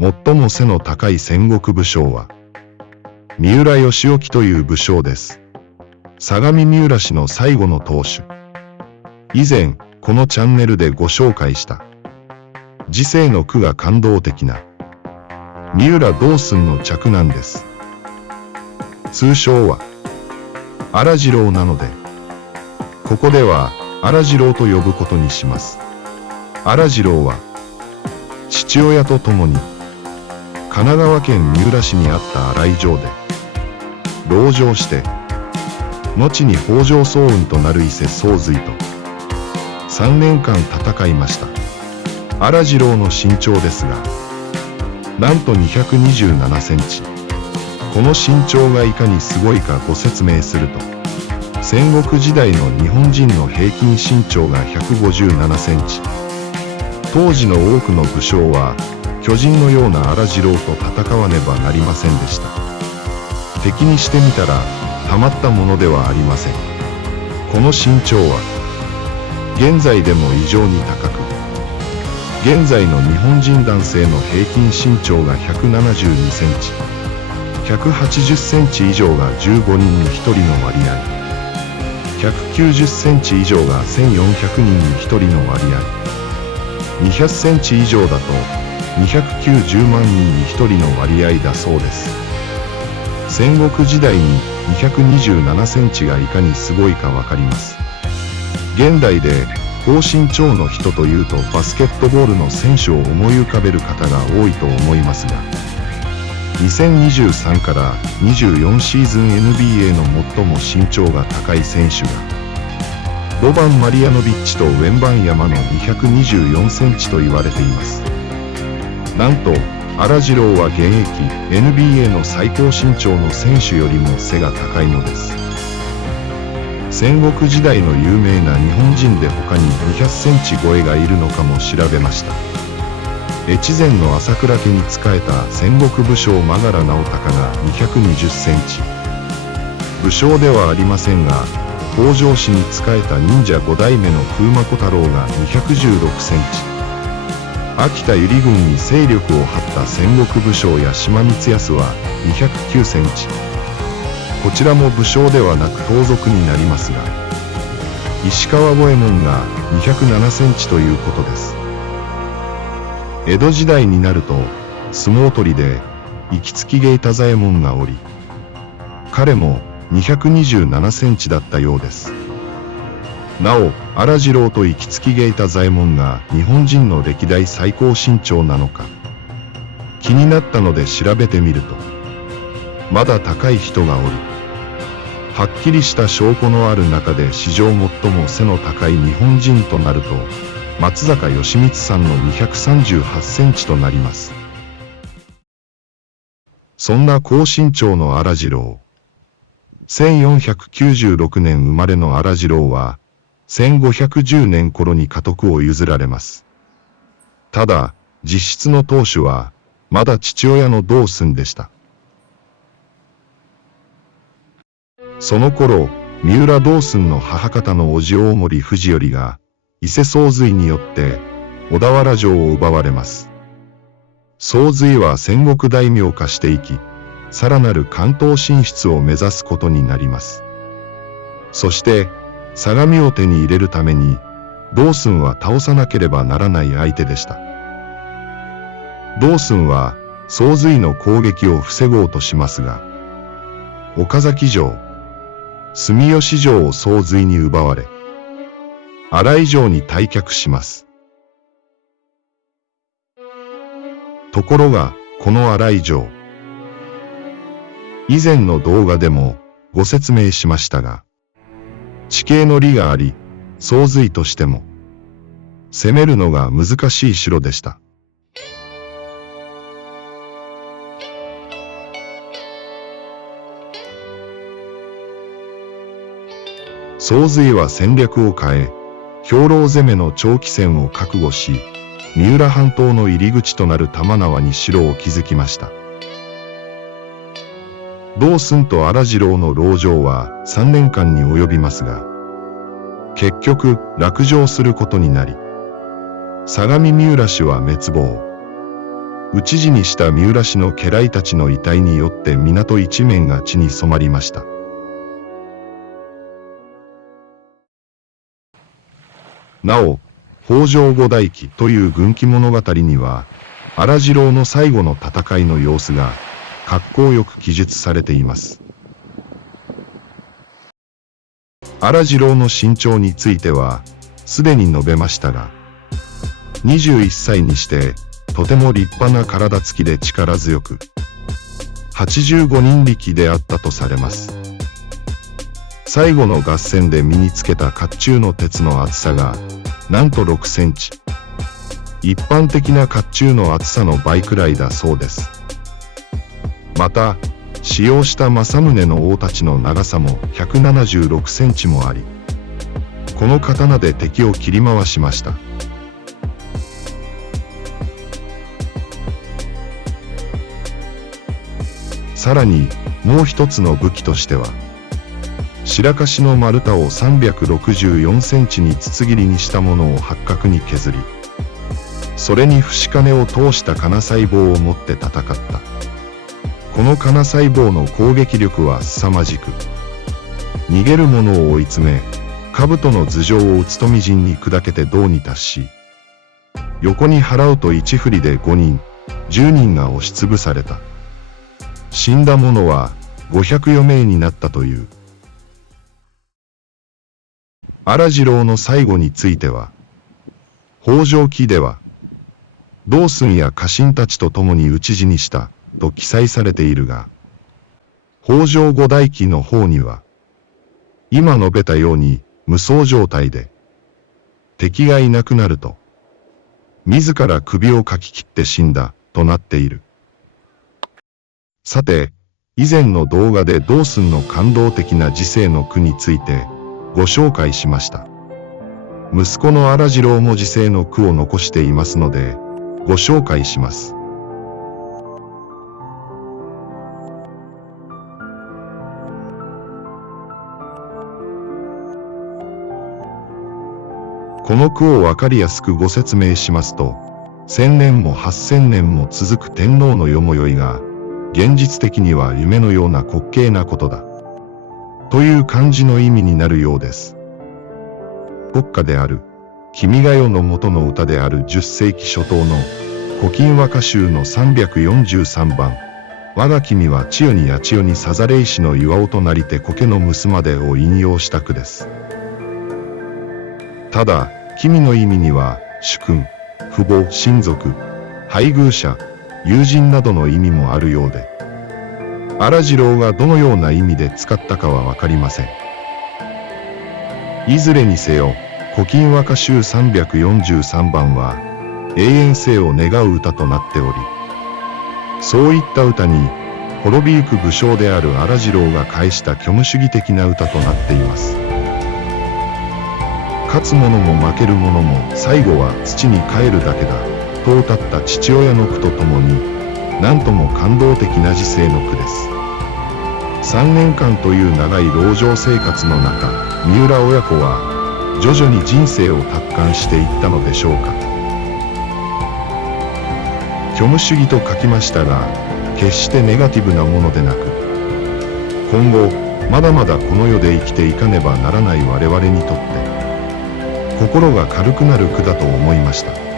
最も背の高い戦国武将は、三浦義興という武将です。相模三浦氏の最後の当主。以前、このチャンネルでご紹介した、時世の句が感動的な、三浦道寸の嫡男です。通称は、荒次郎なので、ここでは荒次郎と呼ぶことにします。荒次郎は、父親と共に、神奈川県三浦市にあった荒井城で、籠城して、後に北条早雲となる伊勢宗瑞と、3年間戦いました。荒次郎の身長ですが、なんと227センチ。この身長がいかにすごいかご説明すると、戦国時代の日本人の平均身長が157センチ。当時の多くの武将は、巨人のような荒次郎と戦わねばなりませんでした。敵にしてみたら、たまったものではありません。この身長は、現在でも異常に高く、現在の日本人男性の平均身長が172センチ、180センチ以上が15人に1人の割合、190センチ以上が1400人に1人の割合、200センチ以上だと290万人に1人の割合だそうです。戦国時代に227センチがいかにすごいかわかります。現代で高身長の人というとバスケットボールの選手を思い浮かべる方が多いと思いますが、2023から24シーズン NBA の最も身長が高い選手が、ボバン・マリアノビッチとウェンバンヤマの224センチと言われています。なんと、荒次郎は現役 NBA の最高身長の選手よりも背が高いのです。戦国時代の有名な日本人で他に200センチ超えがいるのかも調べました。越前の朝倉家に仕えた戦国武将マガラ直隆が220センチ。武将ではありませんが、北条氏に仕えた忍者5代目の風魔小太郎が216センチ。秋田由利軍に勢力を張った戦国武将や島光康は209センチ。こちらも武将ではなく盗賊になりますが、石川五右衛門が207センチということです。江戸時代になると、相撲取りで、息付芸太左衛門がおり、彼も227センチだったようです。なお、荒次郎と息付芸太左衛門が日本人の歴代最高身長なのか、気になったので調べてみると、まだ高い人がおり、はっきりした証拠のある中で史上最も背の高い日本人となると、松坂義満さんの238センチとなります。そんな高身長の荒次郎。1496年生まれの荒次郎は、1510年頃に家督を譲られます。ただ、実質の当主は、まだ父親の道寸でした。その頃、三浦道寸の母方の叔父大森藤頼が、伊勢宗瑞によって、小田原城を奪われます。宗瑞は戦国大名化していき、さらなる関東進出を目指すことになります。そして、相模を手に入れるために、道寸は倒さなければならない相手でした。道寸は、宗瑞の攻撃を防ごうとしますが、岡崎城、住吉城を宗瑞に奪われ、荒井城に退却します。ところが、この荒井城、以前の動画でもご説明しましたが、地形の利があり、宗瑞としても、攻めるのが難しい城でした。宗瑞は戦略を変え、兵糧攻めの長期戦を覚悟し、三浦半島の入り口となる玉縄に城を築きました。道寸と荒次郎の籠城は3年間に及びますが、結局落城することになり、相模三浦氏は滅亡。討ち死にした三浦氏の家来たちの遺体によって港一面が血に染まりました。なお、北条五代記という軍記物語には、荒次郎の最後の戦いの様子が、格好よく記述されています。荒次郎の身長については、すでに述べましたが、21歳にして、とても立派な体つきで力強く、85人力であったとされます。最後の合戦で身につけた甲冑の鉄の厚さが、なんと6センチ。一般的な甲冑の厚さの倍くらいだそうです。また、使用した政宗の大太刀の長さも176センチもあり、この刀で敵を切り回しました。さらに、もう一つの武器としては、白樫の丸太を364センチに筒切りにしたものを八角に削り、それに節金を通した金細胞を持って戦った。この金細胞の攻撃力は凄まじく、逃げる者を追い詰め、兜の頭上を打つとみじんに砕けて胴に達し、横に払うと一振りで5人、10人が押しつぶされた。死んだ者は504名になったという。荒次郎の最後については、北条記では、道寸や家臣たちと共に討ち死にしたと記載されているが、北条五代記の方には、今述べたように無双状態で、敵がいなくなると、自ら首をかき切って死んだとなっている。さて、以前の動画で道寸の感動的な時世の句についてご紹介しました。息子の荒次郎も時世の句を残していますので、ご紹介します。この句をわかりやすくご説明しますと、1000年も8000年も続く天皇の世もよいが、現実的には夢のような滑稽なことだ。という感じの意味になるようです。国歌である、君が代の元の歌である10世紀初頭の、古今和歌集の343番、我が君は千代に八千代にさざれ石の岩尾となりて苔の結までを引用した句です。ただ、君の意味には、主君、父母、親族、配偶者、友人などの意味もあるようで、荒次郎がどのような意味で使ったかはわかりません。いずれにせよ、古今和歌集343番は、永遠生を願う歌となっており、そういった歌に、滅びゆく武将である荒次郎が返した虚無主義的な歌となっています。勝つ者も負ける者も最後は土に帰るだけだ、と歌った父親の句とともに、なんとも感動的な時世の句です。3年間という長い籠城生活の中、三浦親子は、徐々に人生を達観していったのでしょうか。虚無主義と書きましたが、決してネガティブなものでなく、今後、まだまだこの世で生きていかねばならない我々にとって、心が軽くなる句だと思いました。